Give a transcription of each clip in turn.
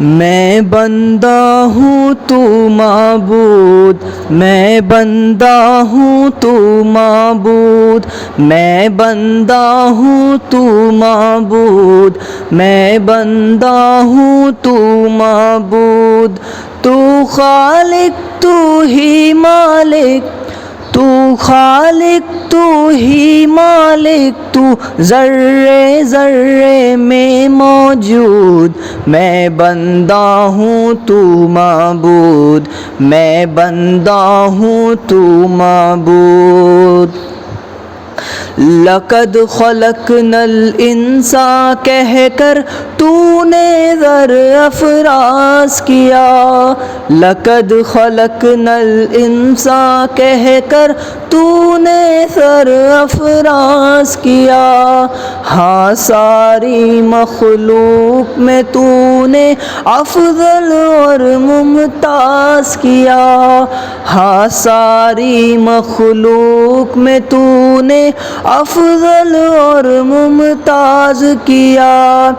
میں بندہ ہوں تو معبود، میں بندہ ہوں تو معبود، میں بندہ ہوں تو معبود، میں بندہ ہوں تو معبود۔ تو خالق تو ہی مالک، تو خالق تو ہی مالک، تو ذرے ذرے میں موجود۔ میں بندہ ہوں تو معبود، میں بندہ ہوں تو معبود۔ لقد خلقنا الانسان کہہ کر تو نے ذر افراز کیا، لقد خلقنا الانسان کہہ کر تو نے ذر افراز کیا۔ ہاں ساری مخلوق میں تو نے افضل اور ممتاز کیا، ہاں ساری مخلوق میں تو نے افضل اور ممتاز کیا۔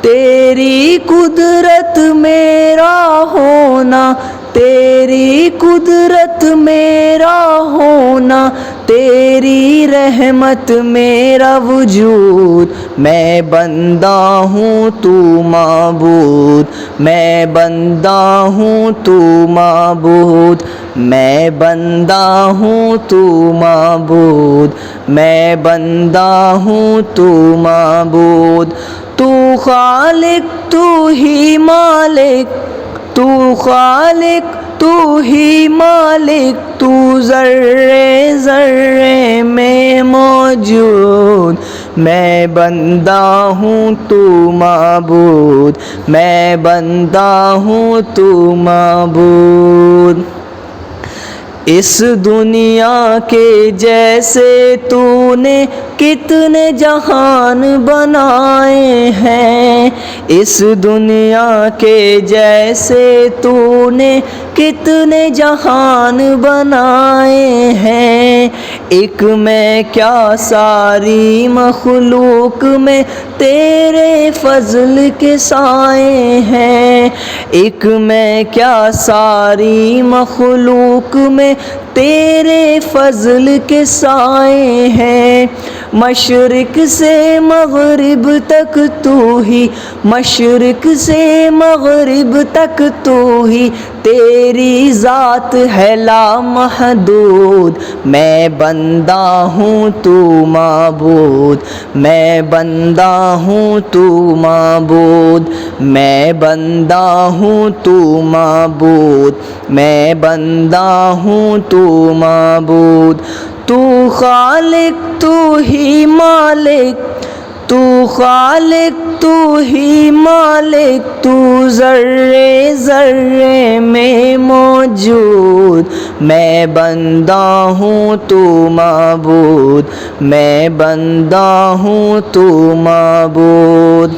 تیری قدرت میرا ہونا، تیری قدرت میرا ہونا، تیری رحمت میرا وجود۔ میں بندہ ہوں تو معبود، میں بندہ ہوں تو معبود، میں بندہ ہوں تو معبود، میں بندہ ہوں تو معبود۔ تو خالق تو ہی مالک، تو خالق تو ہی مالک، تو ذرے ذرے میں موجود۔ میں بندہ ہوں تو معبود، میں بندہ ہوں تو معبود۔ اس دنیا کے جیسے تو نے کتنے جہان بنائے ہیں، اس دنیا کے جیسے تو نے کتنے جہان بنائے ہیں۔ ایک میں کیا ساری مخلوق میں تیرے فضل کے سائے ہیں، ایک میں کیا ساری مخلوق میں تیرے فضل کے سائے ہیں۔ مشرق سے مغرب تک تو ہی، مشرق سے مغرب تک تو ہی، تیری ذات ہے لامحدود۔ میں بندہ ہوں تو معبود، میں بندہ ہوں تو معبود، میں بندہ ہوں تو معبود، میں بندہ ہوں تو معبود۔ تو خالق تو ہی مالک، تو خالق تو ہی مالک، تو ذرے ذرے میں موجود۔ میں بندہ ہوں تو معبود، میں بندہ ہوں تو معبود۔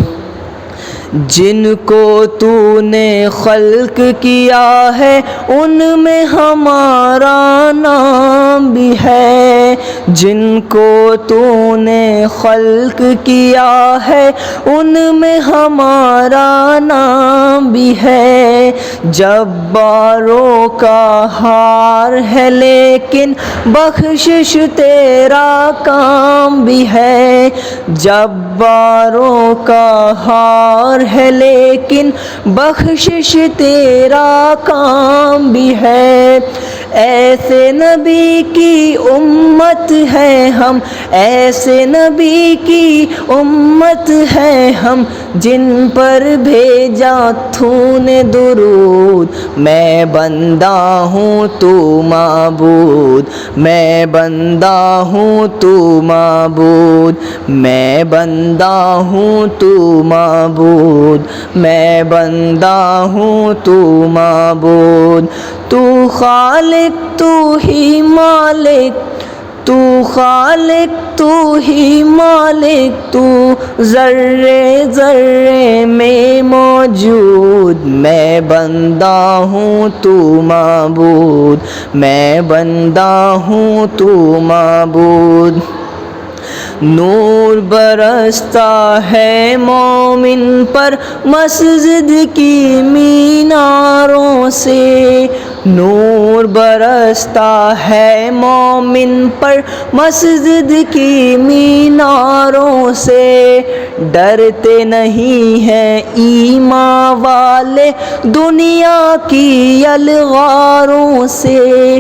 جن کو تو نے خلق کیا ہے ان میں ہمارا نام بھی ہے، جن کو تو نے خلق کیا ہے ان میں ہمارا نام بھی ہے۔ جباروں کا ہار ہے لیکن بخشش تیرا کام بھی ہے، جباروں کا ہار ہے لیکن بخشش تیرا کام بھی ہے۔ ایسے نبی کی امت ہے ہم، ایسے نبی کی امت ہے ہم، جن پر بھیجا تو نے درود۔ میں بندہ ہوں تو معبود، میں بندہ ہوں تو معبود، میں بندہ ہوں تو معبود، میں بندہ ہوں تو معبود۔ تو خالق تو ہی مالک، تو خالق تو ہی مالک، تو ذرے ذرے میں موجود۔ میں بندہ ہوں تو معبود، میں بندہ ہوں تو معبود۔ نور برستا ہے مومن پر مسجد کی میناروں سے، نور برستا ہے مومن پر مسجد کی میناروں سے، ڈرتے نہیں ہیں ایمان والے دنیا کی یلغاروں سے،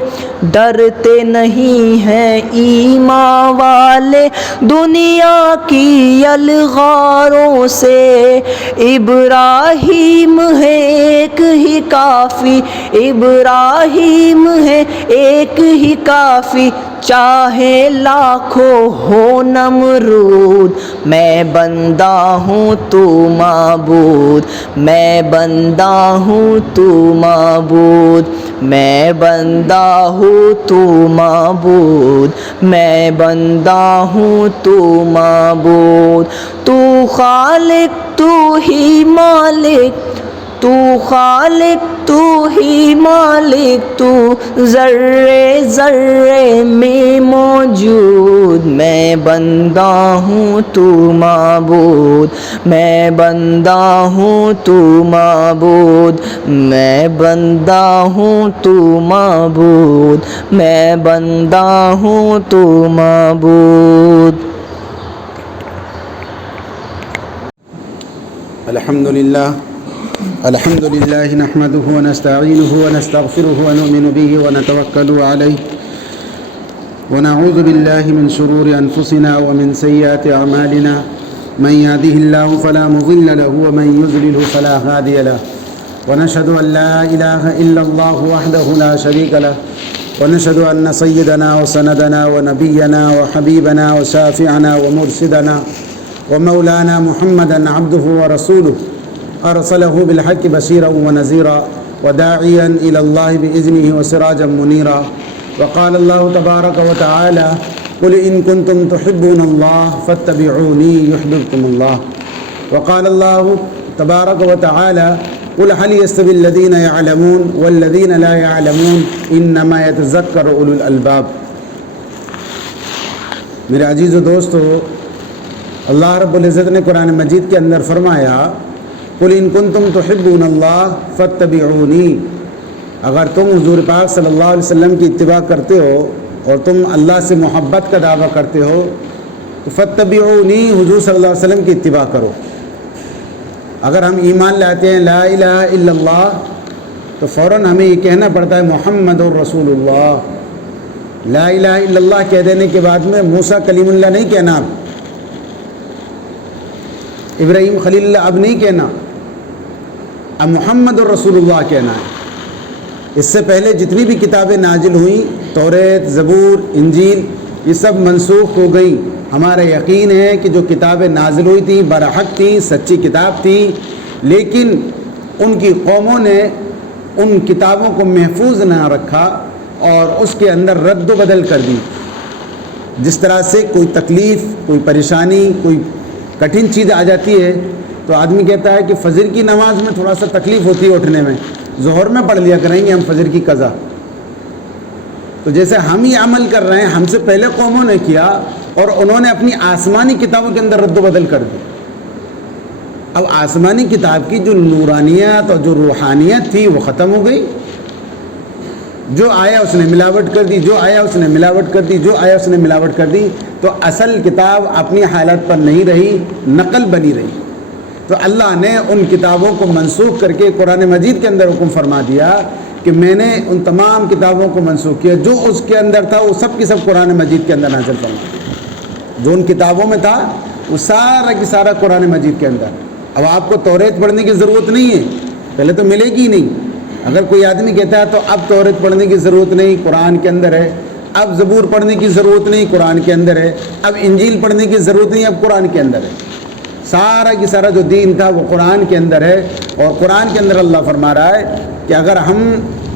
ڈرتے نہیں ہیں ایمان والے دنیا کی یلغاروں سے، ابراہیم ہے ایک ہی کافی، ابراہیم ہے ایک ہی کافی، چاہے لاکھوں ہو نمرود، میں بندہ ہوں تو معبود، میں بندہ ہوں تو معبود، میں بندہ ہوں تو معبود، میں بندہ ہوں تو معبود، تو خالق تو ہی مالک، تو خالق تو ہی مالک، تو ذرے ذرے میں موجود، میں بندہ ہوں تو معبود، میں بندہ ہوں تو معبود، میں بندہ ہوں تو معبود، میں بندہ ہوں تو معبود۔ الحمد لله نحمده ونستعينه ونستغفره ونؤمن به ونتوكل عليه ونعوذ بالله من شرور أنفسنا ومن سيئات أعمالنا، من يهده الله فلا مضل له ومن يضلل فلا هادي له، ونشهد أن لا إله إلا الله وحده لا شريك له، ونشهد أن سيدنا وسندنا ونبينا وحبيبنا وشافعنا ومرشدنا ومولانا محمدا عبده ورسوله، أرسله بالحق بشيرا ونذيرا وداعيا إلى الله بإذنه وسراجا منيرا، وقال الله تبارك وتعالى: قل إن كنتم تحبون الله فاتبعوني يحببكم الله، وقال الله تبارك وتعالى: قل هل يستوي الذين يعلمون والذين لا يعلمون إنما يتذكر أولو الألباب۔ میرے عزیز و دوستو، اللہ رب العزت نے قرآن مجید کے اندر فرمایا: قل ان کنتم تحبون اللہ فاتبعونی، اگر تم حضور پاک صلی اللہ علیہ وسلم کی اتباع کرتے ہو اور تم اللہ سے محبت کا دعویٰ کرتے ہو تو فاتبعونی، حضور صلی اللہ علیہ وسلم کی اتباع کرو۔ اگر ہم ایمان لاتے ہیں لا الہ الا اللہ تو فوراً ہمیں یہ کہنا پڑتا ہے محمد رسول اللہ۔ لا الہ الا اللہ کہہ دینے کے بعد میں موسیٰ کلیم اللہ نہیں کہنا، ابراہیم خلیل اللہ اب نہیں کہنا، اب محمد الرسول اللہ کہنا ہے۔ اس سے پہلے جتنی بھی کتابیں نازل ہوئیں، توریت، زبور، انجیل، یہ سب منسوخ ہو گئیں۔ ہمارا یقین ہے کہ جو کتابیں نازل ہوئی تھیں برحق تھیں، سچی کتاب تھی، لیکن ان کی قوموں نے ان کتابوں کو محفوظ نہ رکھا اور اس کے اندر رد و بدل کر دی۔ جس طرح سے کوئی تکلیف، کوئی پریشانی، کوئی کٹھن چیز آ جاتی ہے تو آدمی کہتا ہے کہ فجر کی نماز میں تھوڑا سا تکلیف ہوتی ہے اٹھنے میں، ظہر میں پڑھ لیا کریں گے ہم فجر کی قضا۔ تو جیسے ہم ہی عمل کر رہے ہیں، ہم سے پہلے قوموں نے کیا اور انہوں نے اپنی آسمانی کتابوں کے اندر رد و بدل کر دی۔ اب آسمانی کتاب کی جو نورانیت اور جو روحانیت تھی وہ ختم ہو گئی، جو آیا اس نے ملاوٹ کر دی، جو آیا اس نے ملاوٹ کر دی، جو آیا اس نے ملاوٹ کر دی، تو اصل کتاب اپنی حالت پر نہیں رہی، نقل بنی رہی۔ تو اللہ نے ان کتابوں کو منسوخ کر کے قرآن مجید کے اندر حکم فرما دیا کہ میں نے ان تمام کتابوں کو منسوخ کیا، جو اس کے اندر تھا وہ سب کی سب قرآن مجید کے اندر نازل فرما دیا۔ جو ان کتابوں میں تھا وہ سارا کی سارا قرآن مجید کے اندر۔ اب آپ کو توریت پڑھنے کی ضرورت نہیں ہے، پہلے تو ملے گی نہیں۔ اگر کوئی آدمی کہتا ہے تو اب توریت پڑھنے کی ضرورت نہیں، قرآن کے اندر ہے، اب زبور پڑھنے کی ضرورت نہیں، قرآن کے اندر ہے، اب انجیل پڑھنے کی ضرورت نہیں، اب قرآن کے اندر ہے۔ سارا کی سارا جو دین تھا وہ قرآن کے اندر ہے، اور قرآن کے اندر اللہ فرما رہا ہے کہ اگر ہم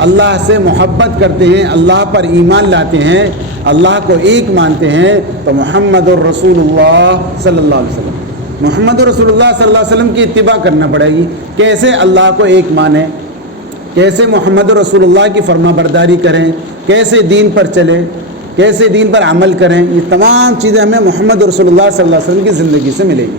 اللہ سے محبت کرتے ہیں، اللہ پر ایمان لاتے ہیں، اللہ کو ایک مانتے ہیں، تو محمد الرسول اللہ صلی اللہ علیہ وسلم، محمد الرسول اللہ صلی اللہ علیہ وسلم کی اتباع کرنا پڑے گی۔ کیسے اللہ کو ایک مانیں، کیسے محمد رسول اللہ کی فرما برداری کریں، کیسے دین پر چلیں، کیسے دین پر عمل کریں، یہ تمام چیزیں ہمیں محمد رسول اللہ صلی اللہ علیہ وسلم کی زندگی سے ملے گی۔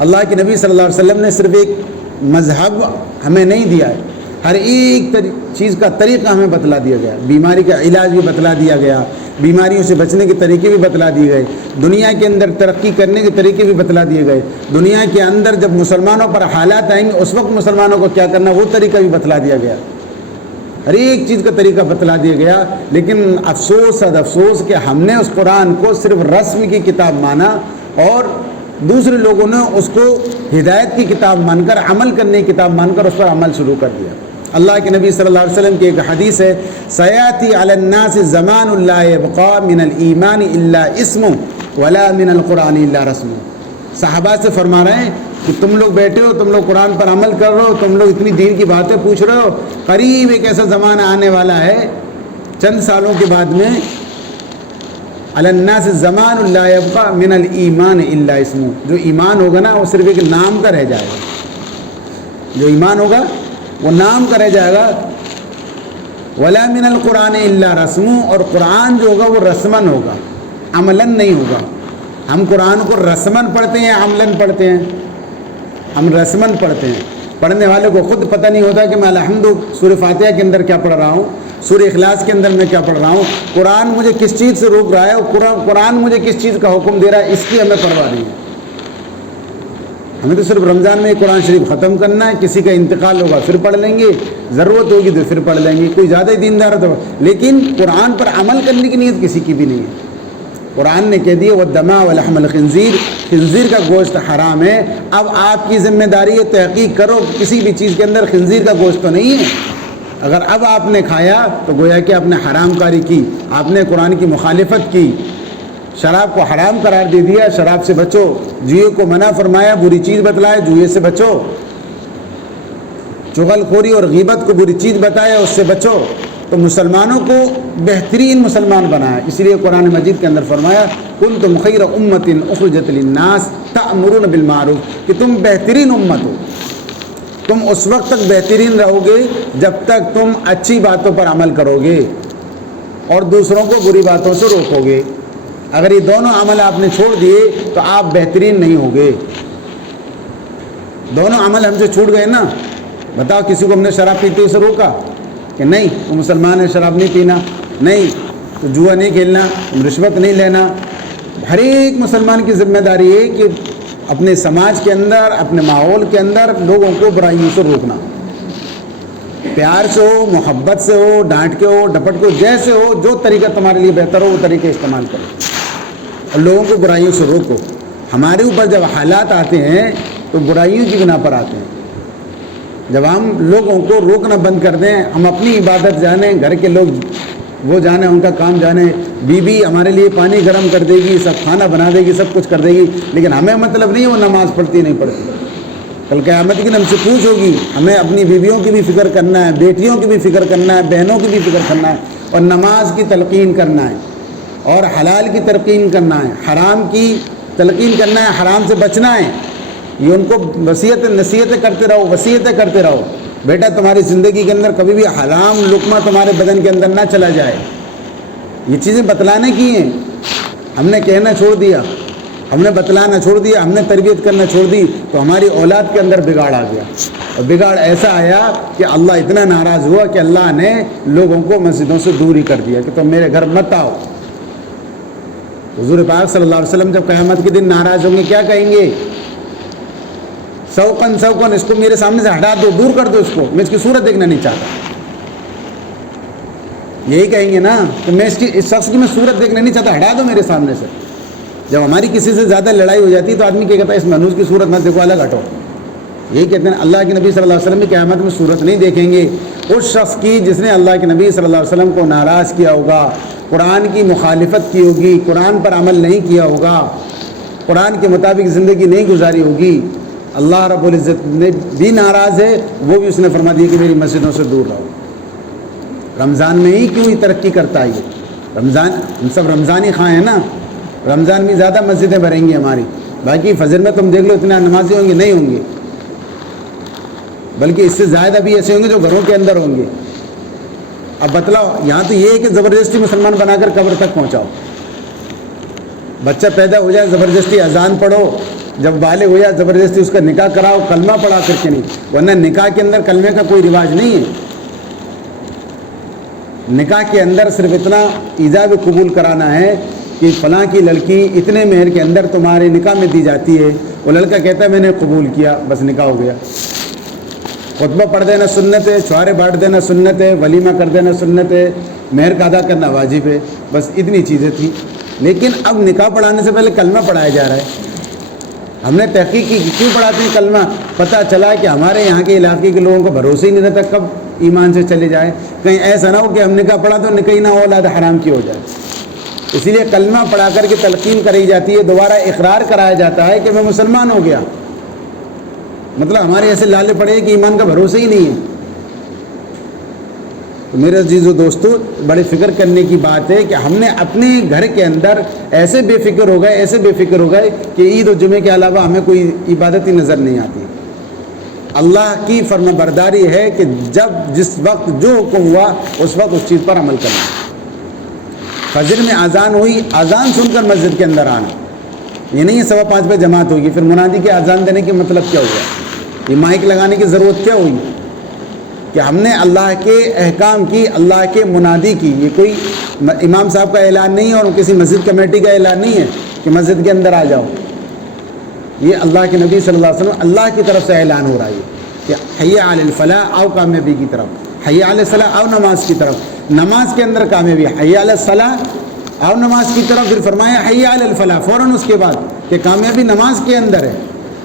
اللہ کے نبی صلی اللہ علیہ وسلم نے صرف ایک مذہب ہمیں نہیں دیا ہے، ہر ایک چیز کا طریقہ ہمیں بتلا دیا گیا، بیماری کا علاج بھی بتلا دیا گیا، بیماریوں سے بچنے کے طریقے بھی بتلا دیے گئے، دنیا کے اندر ترقی کرنے کے طریقے بھی بتلا دیے گئے، دنیا کے اندر جب مسلمانوں پر حالات آئیں گے اس وقت مسلمانوں کو کیا کرنا وہ طریقہ بھی بتلا دیا گیا، ہر ایک چیز کا طریقہ بتلا دیا گیا۔ لیکن افسوس صد افسوس کہ ہم نے اس قرآن کو صرف رسم کی کتاب مانا اور دوسرے لوگوں نے اس کو ہدایت کی کتاب مان کر، عمل کرنے کی کتاب مان کر اس پر عمل شروع کر دیا۔ اللہ کے نبی صلی اللہ علیہ وسلم کی ایک حدیث ہے، سیاتی علی الناس زمان لا یبقى من الایمان الا اسم ولا من القرآن الا رسم۔ صحابہ سے فرما رہے ہیں کہ تم لوگ بیٹھے ہو، تم لوگ قرآن پر عمل کر رہے ہو، تم لوگ اتنی دین کی باتیں پوچھ رہے ہو، قریب ایک ایسا زمانہ آنے والا ہے چند سالوں کے بعد میں، علی الناس زمان لا یبقى من الایمان الا اسم، جو ایمان ہوگا نا وہ صرف ایک نام کا رہ جائے گا، جو ایمان ہوگا وہ نام کا رہ جائے گا، ولا من القرآن الا رسم، اور قرآن جو ہوگا وہ رسمن ہوگا، عملاً نہیں ہوگا۔ ہم قرآن کو رسمن پڑھتے ہیں، عملاً پڑھتے ہیں، ہم رسمن پڑھتے ہیں، پڑھنے والے کو خود پتہ نہیں ہوتا کہ میں الحمد سورہ فاتحہ کے اندر کیا پڑھ رہا ہوں، سورہ اخلاص کے اندر میں کیا پڑھ رہا ہوں، قرآن مجھے کس چیز سے روک رہا ہے اور قرآن مجھے کس چیز کا حکم دے رہا ہے، اس کی ہمیں پرواہ نہیں ہے۔ ہمیں تو صرف رمضان میں قرآن شریف ختم کرنا ہے، کسی کا انتقال ہوگا پھر پڑھ لیں گے، ضرورت ہوگی تو پھر پڑھ لیں گے، کوئی زیادہ ہی دیندار ہے تو، لیکن قرآن پر عمل کرنے کی نیت کسی کی بھی نہیں ہے۔ قرآن نے کہہ دیا وَالدَّمَ وَلَحْمَ الْخِنزِيرِ، خنزیر کا گوشت حرام ہے۔ اب آپ کی ذمہ داری ہے تحقیق کرو کسی بھی چیز کے اندر خنزیر کا گوشت تو نہیں ہے، اگر اب آپ نے کھایا تو گویا کہ آپ نے حرام کاری کی، آپ نے قرآن کی مخالفت کی، شراب کو حرام قرار دے دیا، شراب سے بچو، جوئے کو منع فرمایا، بری چیز بتلائے، جوئے سے بچو، چغل خوری اور غیبت کو بری چیز بتایا، اس سے بچو۔ تو مسلمانوں کو بہترین مسلمان بنایا، اس لیے قرآن مجید کے اندر فرمایا کنتم خیر امۃ اخرجت للناس تأمرون بالمعروف، کہ تم بہترین امت ہو، تم اس وقت تک بہترین رہو گے جب تک تم اچھی باتوں پر عمل کرو گے اور دوسروں کو بری باتوں سے روکو گے۔ اگر یہ دونوں عمل آپ نے چھوڑ دیے تو آپ بہترین نہیں ہوگے۔ دونوں عمل ہم سے چھوٹ گئے نا، بتاؤ کسی کو ہم نے شراب پیتے اسے روکا کہ نہیں وہ مسلمان ہے شراب نہیں پینا، نہیں تو جوا نہیں کھیلنا، رشوت نہیں لینا۔ ہر ایک مسلمان کی ذمہ داری ہے کہ اپنے سماج کے اندر، اپنے ماحول کے اندر لوگوں کو برائیوں سے روکنا، پیار سے ہو، محبت سے ہو، ڈانٹ کے ہو، ڈپٹ کے ہو، جیسے ہو، جو طریقہ تمہارے لیے بہتر ہو وہ طریقے استعمال کرو اور لوگوں کو برائیوں سے روکو۔ ہمارے اوپر جب حالات آتے ہیں تو برائیوں کی بنا پر آتے ہیں، جب ہم لوگوں کو روکنا بند کر دیں، ہم اپنی عبادت جانیں، گھر کے لوگ وہ جانیں، ان کا کام جانیں، بیوی ہمارے لیے پانی گرم کر دے گی، سب کھانا بنا دے گی، سب کچھ کر دے گی، لیکن ہمیں مطلب نہیں وہ نماز پڑھتی نہیں پڑھتی۔ کل قیامت کی ہم سے پوچھ ہوگی، ہمیں اپنی بیویوں کی بھی فکر کرنا ہے، بیٹیوں کی بھی فکر کرنا ہے، بہنوں کی بھی فکر کرنا ہے، اور نماز کی تلقین کرنا ہے، اور حلال کی تلقین کرنا ہے، حرام کی تلقین کرنا ہے، حرام سے بچنا ہے۔ یہ ان کو نصیحتیں کرتے رہو، وصیتیں کرتے رہو، بیٹا تمہاری زندگی کے اندر کبھی بھی حرام لقمہ تمہارے بدن کے اندر نہ چلا جائے۔ یہ چیزیں بتلانے کی ہیں، ہم نے کہنا چھوڑ دیا، ہم نے بتلانا چھوڑ دیا، ہم نے تربیت کرنا چھوڑ دی تو ہماری اولاد کے اندر بگاڑ آ گیا، اور بگاڑ ایسا آیا کہ اللہ اتنا ناراض ہوا کہ اللہ نے لوگوں کو مسجدوں سے دور ہی کر دیا کہ تم میرے گھر مت آؤ۔ حضور پاک صلی اللہ علیہ وسلم جب قیامت کے دن ناراض ہوں گے کیا کہیں گے؟ سوکن سوکن، اس کو میرے سامنے سے ہٹا دو، دور کر دو اس کو، میں اس کی صورت دیکھنا نہیں چاہتا۔ یہی کہیں گے نا کہ میں اس شخص کی میں صورت دیکھنا نہیں چاہتا، ہٹا دو میرے سامنے سے۔ جب ہماری کسی سے زیادہ لڑائی ہو جاتی ہے تو آدمی کیا کہتا ہے اس منوس کی صورت مت دیکھو، الگ ہٹو۔ یہی کہتے ہیں اللہ کے نبی صلی اللہ علیہ وسلم بھی قیامت میں صورت نہیں دیکھیں گے اس شخص کی جس نے اللہ کے نبی صلی اللہ علیہ وسلم کو ناراض کیا ہوگا، قرآن کی مخالفت کی ہوگی، قرآن پر عمل نہیں کیا ہوگا، قرآن کے مطابق زندگی نہیں گزاری ہوگی۔ اللہ رب العزت نے بھی ناراض ہے، وہ بھی اس نے فرما دیا کہ میری مسجدوں سے دور رہو۔ رمضان میں ہی کیوں ہی ترقی کرتا ہے یہ؟ رمضان، ہم سب رمضانی خواہ ہیں نا، رمضان میں زیادہ مسجدیں بھریں گی ہماری، باقی فجر میں تم دیکھ لو اتنا نمازی ہوں گے نہیں ہوں گے، بلکہ اس سے زیادہ بھی ایسے ہوں گے جو گھروں کے اندر ہوں گے۔ اب بتلاؤ، یہاں تو یہ ہے کہ زبردستی مسلمان بنا کر قبر تک پہنچاؤ. بچہ پیدا ہو جائے زبردستی اذان پڑھو، جب بالغ ہو جائے زبردستی اس کا نکاح کراؤ، کلمہ پڑھا کر کے نہیں، ورنہ نکاح کے اندر کلمے کا کوئی رواج نہیں ہے. نکاح کے اندر صرف اتنا ایجاب قبول کرانا ہے کہ فلاں کی لڑکی اتنے مہر کے اندر تمہارے نکاح میں دی جاتی ہے، وہ لڑکا کہتا ہے میں نے قبول کیا، بس نکاح ہو گیا. خطبہ پڑھ دینا سنت ہے، چھوارے بانٹ دینا سنت ہے، ولیمہ کر دینا سنت ہے، مہر کا ادا کرنا واجب ہے، بس اتنی چیزیں تھیں. لیکن اب نکاح پڑھانے سے پہلے کلمہ پڑھایا جا رہا ہے. ہم نے تحقیق کی کیوں پڑھاتے ہیں کلمہ؟ پتہ چلا کہ ہمارے یہاں کے علاقے کے لوگوں کو بھروسہ ہی نہیں رہتا کب ایمان سے چلے جائے، کہیں ایسا نہ ہو کہ ہم نکاح پڑھا تو نکاح نہ ہو، اولاد حرام کی ہو جائے. اسی لیے کلمہ پڑھا کر کے تلقین کرائی جاتی ہے، دوبارہ اقرار کرایا جاتا ہے کہ میں مسلمان ہو گیا. مطلب ہمارے ایسے لالے پڑے کہ ایمان کا بھروسہ ہی نہیں ہے. تو میرے عزیز و دوستو، بڑے فکر کرنے کی بات ہے کہ ہم نے اپنے گھر کے اندر ایسے بے فکر ہو گئے کہ عید و جمعے کے علاوہ ہمیں کوئی عبادت ہی نظر نہیں آتی. اللہ کی فرما برداری ہے کہ جس وقت جو حکم ہوا اس وقت اس چیز پر عمل کرنا. فجر میں اذان ہوئی، اذان سن کر مسجد کے اندر آنا، یہ نہیں ہے 5:15 پہ جماعت ہوگی، پھر منادی کے اذان دینے کے مطلب کیا ہوا؟ یہ مائک لگانے کی ضرورت کیا ہوئی؟ کہ ہم نے اللہ کے احکام کی، اللہ کے منادی کی. یہ کوئی امام صاحب کا اعلان نہیں ہے اور کسی مسجد کمیٹی کا اعلان نہیں ہے کہ مسجد کے اندر آ جاؤ. یہ اللہ کے نبی صلی اللہ علیہ وسلم اللہ کی طرف سے اعلان ہو رہا ہے کہ حی علی الفلاح، آؤ کامیابی کی طرف، حی علی الصلاح، آؤ نماز کی طرف. نماز کے اندر کامیابی، حی علی الصلاح، آؤ نماز کی طرف. پھر فرمایا حی علی الفلاح فوراً اس کے بعد کہ کامیابی نماز کے اندر ہے.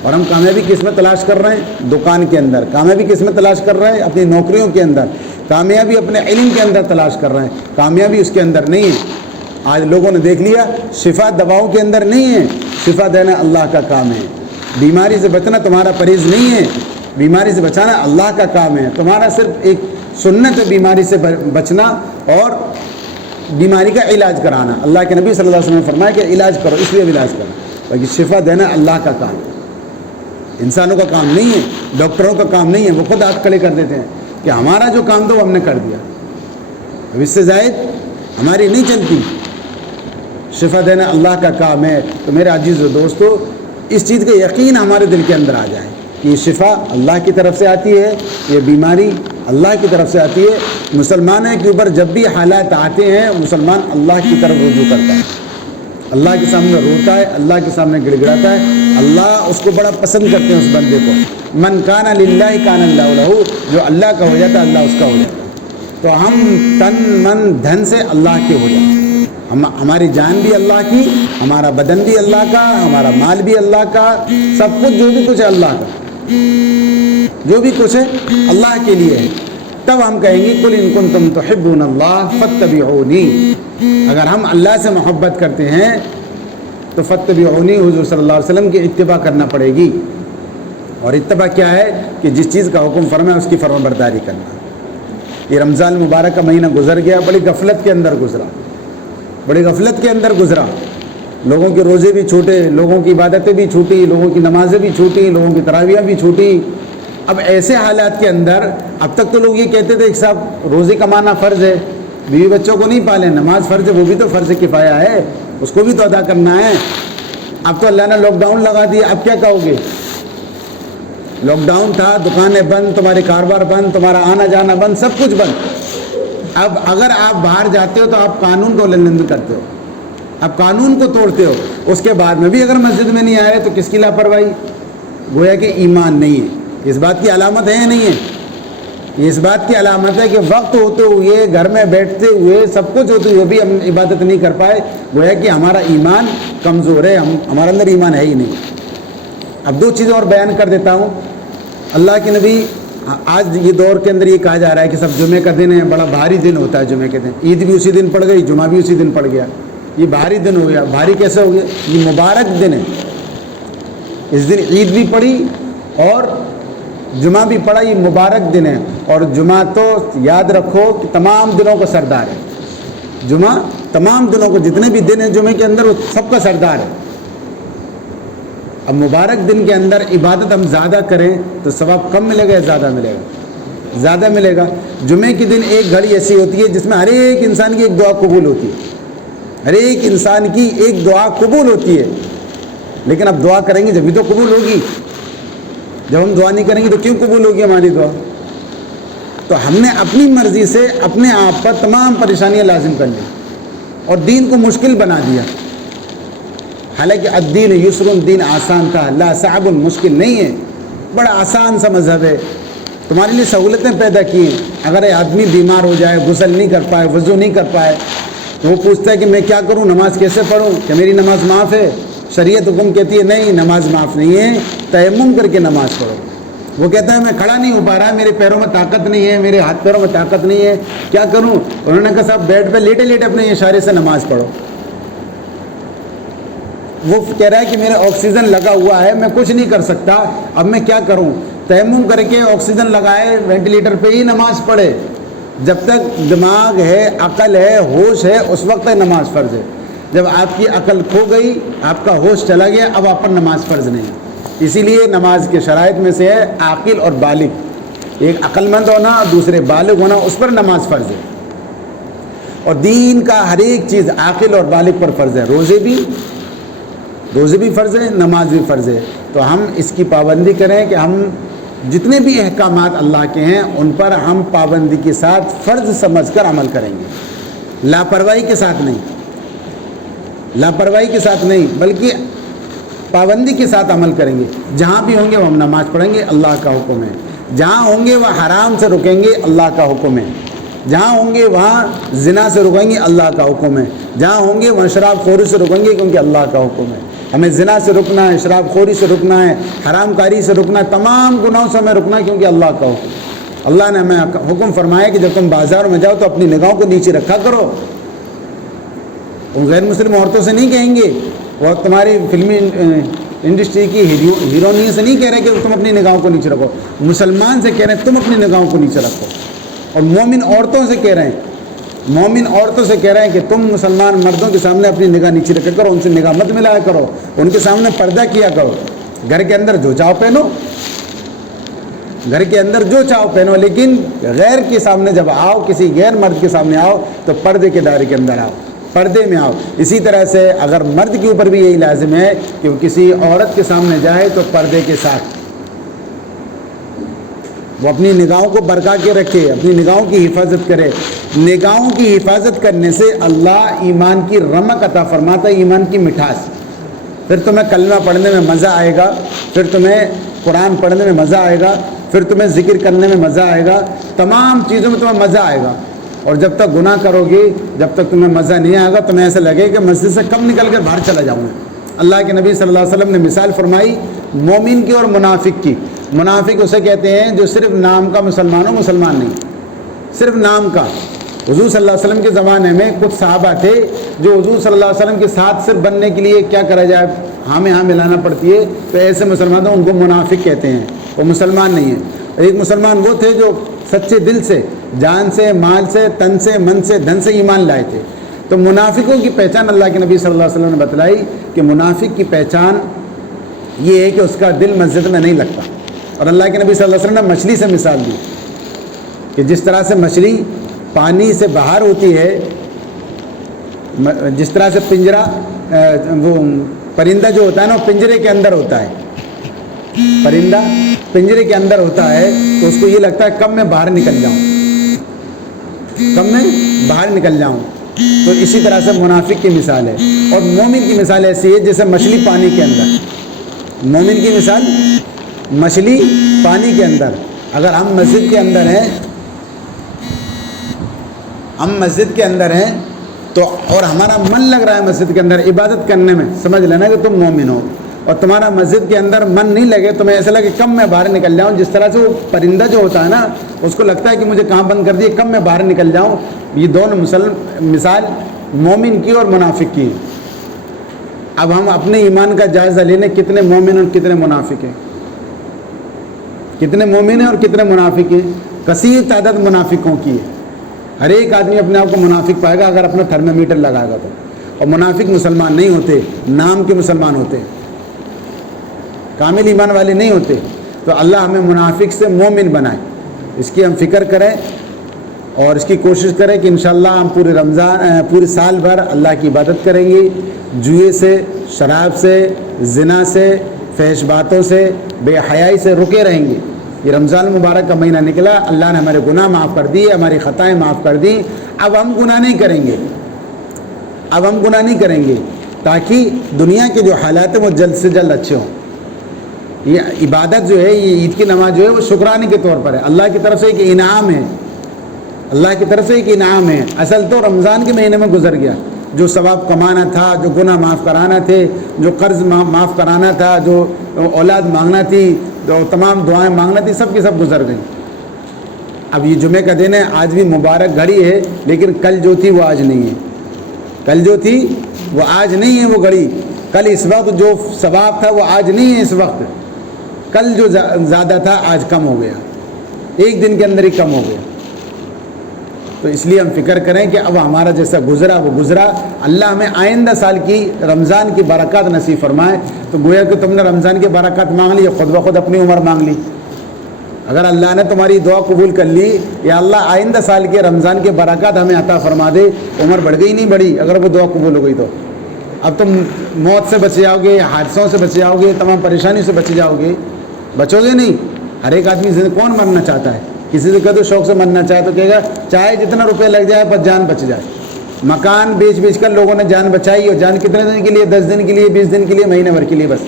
اور ہم کامیابی کس میں تلاش کر رہے ہیں؟ دکان کے اندر. کامیابی کس میں تلاش کر رہے ہیں؟ اپنی نوکریوں کے اندر. کامیابی اپنے علم کے اندر تلاش کر رہے ہیں، کامیابی اس کے اندر نہیں ہے. آج لوگوں نے دیکھ لیا شفا دواؤں کے اندر نہیں ہے، شفا دینا اللہ کا کام ہے. بیماری سے بچنا تمہارا پرہیز نہیں ہے، بیماری سے بچانا اللہ کا کام ہے. تمہارا صرف ایک سنت ہے بیماری سے بچنا اور بیماری کا علاج کرانا. اللہ کے نبی صلی اللہ علیہ وسلم نے فرمایا کہ علاج کرو، اس لیے علاج کرو. باقی شفا دینا اللہ کا کام ہے، انسانوں کا کام نہیں ہے، ڈاکٹروں کا کام نہیں ہے. وہ خود ہاتھ کھڑے کر دیتے ہیں کہ ہمارا جو کام تھا وہ ہم نے کر دیا، اب اس سے زائد ہماری نہیں چلتی. شفا دینا اللہ کا کام ہے. تو میرے عزیز و دوستو، اس چیز کا یقین ہمارے دل کے اندر آ جائے کہ یہ شفا اللہ کی طرف سے آتی ہے، یہ بیماری اللہ کی طرف سے آتی ہے. مسلمان کے اوپر جب بھی حالات آتے ہیں مسلمان اللہ کی طرف رجوع کرتا ہے، اللہ کے سامنے روتا ہے، اللہ کے سامنے گڑ گڑاتا ہے. اللہ اس کو بڑا پسند کرتے ہیں اس بندے کو. من کان للہ کان اللہ لہ، جو اللہ کا ہو جاتا ہے اللہ اس کا ہو جاتا ہے. تو ہم تن من دھن سے اللہ کے ہو جاتے ہیں. ہماری جان بھی اللہ کی، ہمارا بدن بھی اللہ کا، ہمارا مال بھی اللہ کا، سب کچھ جو بھی کچھ ہے اللہ کا، جو بھی کچھ ہے اللہ کے لیے ہے. تب ہم کہیں گے قل ان کنتم تحبون اللہ فاتبعونی. اگر ہم اللہ سے محبت کرتے ہیں تو فاتبعونی، حضور صلی اللہ علیہ وسلم کی اتباع کرنا پڑے گی. اور اتباع کیا ہے؟ کہ جس چیز کا حکم فرمائے اس کی فرما برداری کرنا. یہ رمضان مبارک کا مہینہ گزر گیا، بڑی غفلت کے اندر گزرا، بڑی غفلت کے اندر گزرا. لوگوں کے روزے بھی چھوٹے، لوگوں کی عبادتیں بھی چھوٹی، لوگوں کی نمازیں بھی چھوٹی، لوگوں کی تراویحیں بھی چھوٹی. اب ایسے حالات کے اندر اب تک تو لوگ یہ کہتے تھے کہ صاحب روزے کمانا فرض ہے، بیوی بچوں کو نہیں پالیں، نماز فرض ہے، وہ بھی تو فرض کفایہ ہے، اس کو بھی تو ادا کرنا ہے. اب تو اللہ نے لاک ڈاؤن لگا دیا، اب کیا کہو گے؟ لاک ڈاؤن تھا، دکانیں بند، تمہارے کاروبار بند، تمہارا آنا جانا بند، سب کچھ بند. اب اگر آپ باہر جاتے ہو تو آپ قانون کو النگن کرتے ہو، آپ قانون کو توڑتے ہو. اس کے بعد میں بھی اگر مسجد میں نہیں آئے تو کس کی لاپرواہی؟ گویا کہ ایمان نہیں ہے. اس بات کی علامت ہے یا نہیں ہے؟ اس بات کی علامت ہے کہ وقت ہوتے ہوئے، گھر میں بیٹھتے ہوئے، سب کچھ ہوتے ہوئے بھی ہم عبادت نہیں کر پائے. گویا کہ ہمارا ایمان کمزور ہے، ہمارے اندر ایمان ہے ہی نہیں. اب 2 چیزیں اور بیان کر دیتا ہوں. اللہ کے نبی، آج یہ دور کے اندر یہ کہا جا رہا ہے کہ سب جمعے کا دن ہے، بڑا بھاری دن ہوتا ہے جمعے کے دن. عید بھی اسی دن پڑ گئی، جمعہ بھی اسی دن پڑ گیا، یہ بھاری دن ہو گیا. بھاری کیسے ہو گیا؟ یہ مبارک دن ہے. اس دن عید بھی پڑی اور جمعہ بھی پڑا، یہ مبارک دن ہے. اور جمعہ تو یاد رکھو کہ تمام دنوں کا سردار ہے. جمعہ تمام دنوں کو، جتنے بھی دن ہیں جمعے کے اندر، وہ سب کا سردار ہے. اب مبارک دن کے اندر عبادت ہم زیادہ کریں تو ثواب کم ملے گا یا زیادہ ملے گا؟ زیادہ ملے گا۔ جمعے کے دن ایک گھڑی ایسی ہوتی ہے جس میں ہر ایک انسان کی ایک دعا قبول ہوتی ہے، ہر ایک انسان کی ایک دعا قبول ہوتی ہے، لیکن اب دعا کریں گے جبھی تو قبول ہوگی، جب ہم دعا نہیں کریں گے تو کیوں قبول ہوگی ہماری دعا؟ تو ہم نے اپنی مرضی سے اپنے آپ پر تمام پریشانیاں لازم کر لی اور دین کو مشکل بنا دیا۔ حالانکہ الدین یسر، دین آسان تھا، لا صعب، مشکل نہیں ہے، بڑا آسان سا مذہب ہے، تمہارے لیے سہولتیں پیدا کی ہیں۔ اگر ایک آدمی بیمار ہو جائے، غسل نہیں کر پائے، وضو نہیں کر پائے، تو وہ پوچھتا ہے کہ میں کیا کروں، نماز کیسے پڑھوں، کہ میری نماز معاف ہے؟ شریعت حکم کہتی ہے نہیں، نماز معاف نہیں ہے، تیمم کر کے نماز پڑھو۔ وہ کہتا ہے میں کھڑا نہیں ہو پا رہا ہے، میرے پیروں میں طاقت نہیں ہے، میرے ہاتھ پیروں میں طاقت نہیں ہے، کیا کروں؟ انہوں نے کہا صاحب بیڈ پہ لیٹے لیٹے اپنے اشارے سے نماز پڑھو۔ وہ کہہ رہا ہے کہ میرا آکسیجن لگا ہوا ہے، میں کچھ نہیں کر سکتا، اب میں کیا کروں؟ تیمم کر کے آکسیجن لگائے، وینٹیلیٹر پہ ہی نماز پڑھے۔ جب تک دماغ ہے، عقل ہے، ہوش ہے، اس وقت تک نماز فرض ہے۔ جب آپ کی عقل کھو گئی، آپ کا ہوش چلا گیا، اب آپ پر نماز فرض نہیں۔ اسی لیے نماز کے شرائط میں سے ہے عاقل اور بالغ، ایک عقل مند ہونا اور دوسرے بالغ ہونا، اس پر نماز فرض ہے۔ اور دین کا ہر ایک چیز عاقل اور بالغ پر فرض ہے، روزے بھی فرض ہے، نماز بھی فرض ہے۔ تو ہم اس کی پابندی کریں کہ ہم جتنے بھی احکامات اللہ کے ہیں ان پر ہم پابندی کے ساتھ فرض سمجھ کر عمل کریں گے، لاپرواہی کے ساتھ نہیں، لاپرواہی کے ساتھ نہیں، بلکہ پابندی کے ساتھ عمل کریں گے۔ جہاں بھی ہوں گے وہ ہم نماز پڑھیں گے، اللہ کا حکم ہے۔ جہاں ہوں گے وہ حرام سے رکیں گے، اللہ کا حکم ہے۔ جہاں ہوں گے وہاں زنا سے رکیں گے، اللہ کا حکم ہے۔ جہاں ہوں گے وہاں شراب خوری سے رکیں گے، کیونکہ اللہ کا حکم ہے۔ ہمیں زنا سے رکنا ہے، شراب خوری سے رکنا ہے، حرام کاری سے رکنا ہے، تمام گناہوں سے ہمیں رکنا ہے، کیونکہ اللہ کا حکم ہے۔ اللہ نے ہمیں حکم فرمایا کہ جب تم بازار میں جاؤ تو اپنی نگاہوں کو نیچے رکھا کرو۔ تم غیر مسلم عورتوں سے نہیں کہیں گے، وہ تمہاری فلمی انڈسٹری کی ہیرونی سے نہیں کہہ رہے کہ تم اپنی نگاہوں کو نیچے رکھو، مسلمان سے کہہ رہے ہیں تم اپنی نگاہوں کو نیچے رکھو۔ اور مومن عورتوں سے کہہ رہے ہیں، مومن عورتوں سے کہہ رہے ہیں کہ تم مسلمان مردوں کے سامنے اپنی نگاہ نیچے رکھا کرو، ان سے نگاہ مت ملایا کرو، ان کے سامنے پردہ کیا کرو۔ گھر کے اندر جو چاہو پہنو، گھر کے اندر جو چاہو پہنو، لیکن غیر کے سامنے جب آؤ، کسی غیر مرد کے سامنے آؤ تو پردے کے دائرے کے اندر آؤ، پردے میں آؤ۔ اسی طرح سے اگر مرد کے اوپر بھی یہی لازم ہے کہ وہ کسی عورت کے سامنے جائے تو پردے کے ساتھ وہ اپنی نگاہوں کو برقا کے رکھے، اپنی نگاہوں کی حفاظت کرے۔ نگاہوں کی حفاظت کرنے سے اللہ ایمان کی رمق عطا فرماتا ہے، ایمان کی مٹھاس۔ پھر تمہیں کلمہ پڑھنے میں مزہ آئے گا، پھر تمہیں قرآن پڑھنے میں مزہ آئے گا، پھر تمہیں ذکر کرنے میں مزہ آئے گا، تمام چیزوں میں تمہیں مزہ آئے گا۔ اور جب تک گناہ کرو گی، جب تک تمہیں مزہ نہیں آئے گا، تمہیں ایسا لگے کہ مسجد سے کم نکل کر باہر چلا جاؤں گا۔ اللہ کے نبی صلی اللہ علیہ وسلم نے مثال فرمائی مومن کی اور منافق کی۔ منافق اسے کہتے ہیں جو صرف نام کا مسلمان ہو، مسلمان نہیں، صرف نام کا۔ حضور صلی اللہ علیہ وسلم کے زمانے میں کچھ صحابہ تھے جو حضور صلی اللہ علیہ وسلم کے ساتھ صرف بننے کے لیے کیا کرا جائے، ہاں میں ہاں ملانا پڑتی ہے، تو ایسے مسلمان تھے، ان کو منافق کہتے ہیں، وہ مسلمان نہیں ہیں۔ ایک مسلمان وہ تھے جو سچے دل سے، جان سے، مال سے، تن سے، من سے، دھن سے ایمان لائے تھے۔ تو منافقوں کی پہچان اللہ کے نبی صلی اللہ علیہ وسلم نے بتلائی کہ منافق کی پہچان یہ ہے کہ اس کا دل مسجد میں نہیں لگتا۔ اور اللہ کے نبی صلی اللہ علیہ وسلم نے مچھلی سے مثال دی کہ جس طرح سے مچھلی پانی سے باہر ہوتی ہے، جس طرح سے پنجرہ وہ پرندہ جو ہوتا ہے نا، وہ پنجرے کے اندر ہوتا ہے، پرندہ پنجرے کے اندر ہوتا ہے تو اس کو یہ لگتا ہے کب میں باہر نکل جاؤں، کب میں باہر نکل جاؤں۔ تو اسی طرح سے منافق کی مثال ہے۔ اور مومن کی مثال ایسی ہے جیسے مچھلی پانی کے اندر، مومن کی مثال مچھلی پانی کے اندر۔ اگر ہم مسجد کے اندر ہیں، ہم مسجد کے اندر ہیں تو اور ہمارا من لگ رہا ہے مسجد کے اندر عبادت کرنے میں، سمجھ لینا کہ تم مومن ہو۔ اور تمہارا مسجد کے اندر من نہیں لگے، تمہیں ایسا لگے کب میں باہر نکل جاؤں، جس طرح سے وہ پرندہ جو ہوتا ہے نا، اس کو لگتا ہے کہ مجھے کہاں بند کر دیے، کب میں باہر نکل جاؤں۔ یہ دونوں مثال مومن کی اور منافق کی۔ اب ہم اپنے ایمان کا جائزہ لینے، کتنے مومن اور کتنے منافق ہیں، کتنے مومن ہیں اور کتنے منافق ہیں۔ کثیر تعداد منافقوں کی ہے۔ ہر ایک آدمی اپنے آپ کو منافق پائے گا اگر اپنا تھرمامیٹر لگائے گا تو۔ اور منافق مسلمان نہیں ہوتے، نام کے مسلمان ہوتے، کامل ایمان والے نہیں ہوتے۔ تو اللہ ہمیں منافق سے مومن بنائے، اس کی ہم فکر کریں اور اس کی کوشش کریں کہ انشاءاللہ ہم پورے سال بھر اللہ کی عبادت کریں گے، جوئے سے، شراب سے، زنا سے، فحش باتوں سے، بے حیائی سے رکے رہیں گے۔ یہ رمضان المبارک کا مہینہ نکلا، اللہ نے ہمارے گناہ معاف کر دیے، ہماری خطائیں معاف کر دی، اب ہم گناہ نہیں کریں گے، اب ہم گناہ نہیں کریں گے، تاکہ دنیا کے جو حالات ہیں وہ جلد سے جلد اچھے ہوں۔ یہ عبادت جو ہے، یہ عید کی نماز جو ہے، وہ شکرانے کے طور پر ہے، اللہ کی طرف سے ایک انعام ہے، اللہ کی طرف سے ایک انعام ہے۔ اصل تو رمضان کے مہینے میں گزر گیا، جو ثواب کمانا تھا، جو گناہ معاف کرانا تھے، جو قرض معاف کرانا تھا، جو اولاد مانگنا تھی، جو تمام دعائیں مانگنا تھی، سب کی سب گزر گئیں۔ اب یہ جمعے کا دن ہے، آج بھی مبارک گھڑی ہے، لیکن کل جو تھی وہ آج نہیں ہے، کل جو تھی وہ آج نہیں ہے، وہ گھڑی کل اس وقت جو ثواب تھا وہ آج نہیں ہے، اس وقت کل جو زیادہ تھا آج کم ہو گیا، ایک دن کے اندر ہی کم ہو گیا۔ تو اس لیے ہم فکر کریں کہ اب ہمارا جیسا گزرا وہ گزرا، اللہ ہمیں آئندہ سال کی رمضان کی برکات نصیب فرمائے۔ تو گویا کہ تم نے رمضان کی برکات مانگ لی، خود بخود اپنی عمر مانگ لی۔ اگر اللہ نے تمہاری دعا قبول کر لی، یا اللہ آئندہ سال کے رمضان کے برکات ہمیں عطا فرما دے، عمر بڑھ گئی نہیں بڑھی اگر وہ دعا قبول ہو گئی تو اب تم موت سے بچ جاؤ گے، حادثوں سے بچ جاؤ گے، تمام پریشانی سے بچ جاؤ گے، بچو گے نہیں۔ ہر ایک آدمی کون مرنا چاہتا ہے؟ کسی سے کہہ دو شوق سے مرنا چاہے تو کہے گا چاہے جتنا روپے لگ جائے پر جان بچ جائے۔ مکان بیچ کر لوگوں نے جان بچائی، اور جان کتنے دن کے لیے؟ 10 دن کے لیے، 20 دن کے لیے، مہینے بھر کے لیے، بس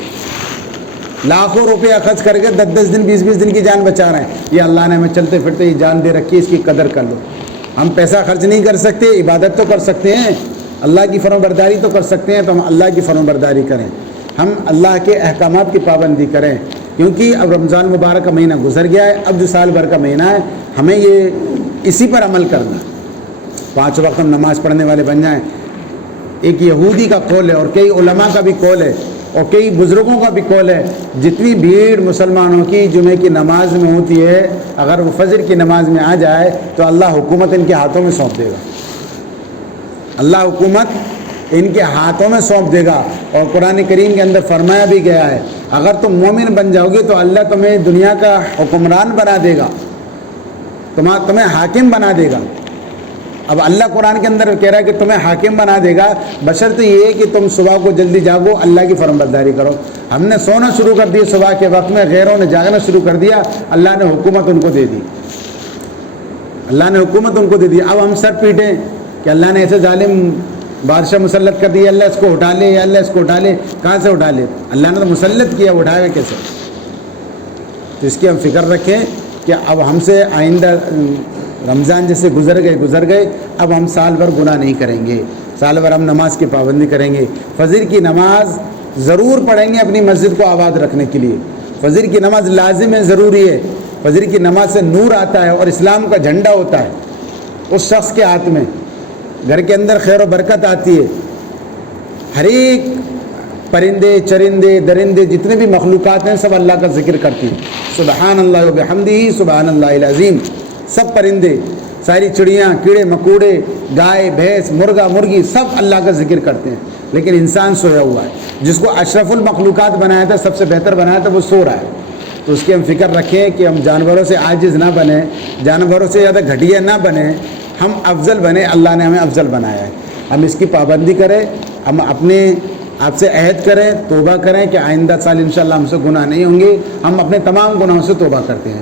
لاکھوں روپیہ خرچ کر کے 10 دن 20 دن کی جان بچا رہے ہیں۔ یہ اللہ نے ہمیں چلتے پھرتے یہ جان دے رکھی ہے، اس کی قدر کر لو۔ ہم پیسہ خرچ نہیں کر سکتے، عبادت تو کر سکتے ہیں، اللہ کی فرمان برداری تو کر سکتے ہیں، تو ہم اللہ کی فرمان برداری کریں، ہم اللہ کے احکامات کی پابندی کریں، کیونکہ اب رمضان مبارک کا مہینہ گزر گیا ہے، اب جو سال بھر کا مہینہ ہے ہمیں یہ اسی پر عمل کرنا ہے۔ 5 وقت ہم نماز پڑھنے والے بن جائیں۔ ایک یہودی کا قول ہے، اور کئی علماء کا بھی قول ہے، اور کئی بزرگوں کا بھی قول ہے، جتنی بھیڑ مسلمانوں کی جمعے کی نماز میں ہوتی ہے، اگر وہ فجر کی نماز میں آ جائے تو اللہ حکومت ان کے ہاتھوں میں سونپ دے گا، اللہ حکومت ان کے ہاتھوں میں سونپ دے گا۔ اور قرآن کریم کے اندر فرمایا بھی گیا ہے، اگر تم مومن بن جاؤ گے تو اللہ تمہیں دنیا کا حکمران بنا دے گا، تمہیں حاکم بنا دے گا۔ اب اللہ قرآن کے اندر کہہ رہا ہے کہ تمہیں حاکم بنا دے گا، بشرطے یہ ہے کہ تم صبح کو جلدی جاگو، اللہ کی فرمانبرداری کرو۔ ہم نے سونا شروع کر دیا صبح کے وقت میں، غیروں نے جاگنا شروع کر دیا، اللہ نے حکومت ان کو دے دی، اللہ نے حکومت ان کو دے دی۔ اب ہم سر پیٹیں کہ اللہ نے ایسے ظالم بادشاہ مسلط کر دیا، اللہ اس کو اٹھا لے، یا اللہ اس کو اٹھا لے۔ کہاں سے اٹھا لے؟ اللہ نے تو مسلط کیا، اٹھائے گا کیسے؟ تو اس کی ہم فکر رکھیں کہ اب ہم سے آئندہ رمضان جیسے گزر گئے، اب ہم سال بھر گناہ نہیں کریں گے، سال بھر ہم نماز کی پابندی کریں گے، فجر کی نماز ضرور پڑھیں گے اپنی مسجد کو آباد رکھنے کے لیے۔ فجر کی نماز لازم ہے، ضروری ہے۔ فجر کی نماز سے نور آتا ہے اور اسلام کا جھنڈا ہوتا ہے اس شخص کے ہاتھ میں، گھر کے اندر خیر و برکت آتی ہے۔ ہر ایک پرندے چرندے درندے جتنے بھی مخلوقات ہیں سب اللہ کا ذکر کرتی ہیں، سبحان اللہ و بحمدہ سبحان اللہ العظیم۔ سب پرندے، ساری چڑیاں، کیڑے مکوڑے، گائے بھینس، مرغا مرغی، سب اللہ کا ذکر کرتے ہیں، لیکن انسان سویا ہوا ہے۔ جس کو اشرف المخلوقات بنایا تھا، سب سے بہتر بنایا تھا، وہ سو رہا ہے۔ تو اس کی ہم فکر رکھیں کہ ہم جانوروں سے عاجز نہ بنیں، جانوروں سے زیادہ گھٹیا نہ بنیں، ہم افضل بنیں، اللہ نے ہمیں افضل بنایا ہے۔ ہم اس کی پابندی کریں، ہم اپنے آپ سے عہد کریں، توبہ کریں کہ آئندہ سال انشاءاللہ ہم سے گناہ نہیں ہوں گے۔ ہم اپنے تمام گناہوں سے توبہ کرتے ہیں۔